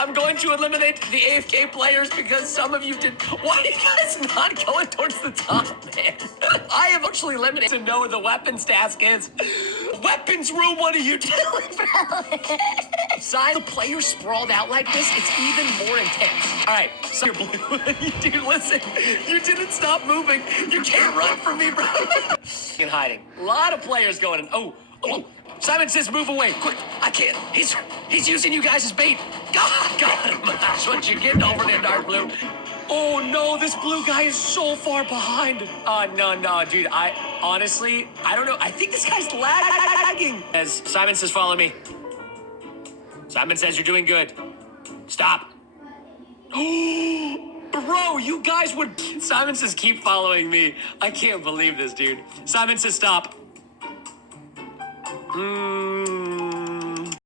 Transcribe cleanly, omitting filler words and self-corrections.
I'm going to eliminate the AFK players because some of you did. Why are you guys not going towards the top, man? I have actually eliminated to know where the weapons task is. Weapons room, what are you doing, bro? Sign the player sprawled out like this, it's even more intense. All right, so you're blue. Dude, listen, you didn't stop moving. You can't run from me, bro. In hiding. A lot of players going in. Oh. Simon says move away, quick. I can't. He's using you guys as bait. Got him. That's what you're getting over there, dark blue. Oh no, this blue guy is so far behind. No, dude. Honestly, I don't know. I think this guy's lagging. As Simon says, follow me. Simon says you're doing good. Stop. Bro, you guys would. Simon says keep following me. I can't believe this, dude. Simon says stop.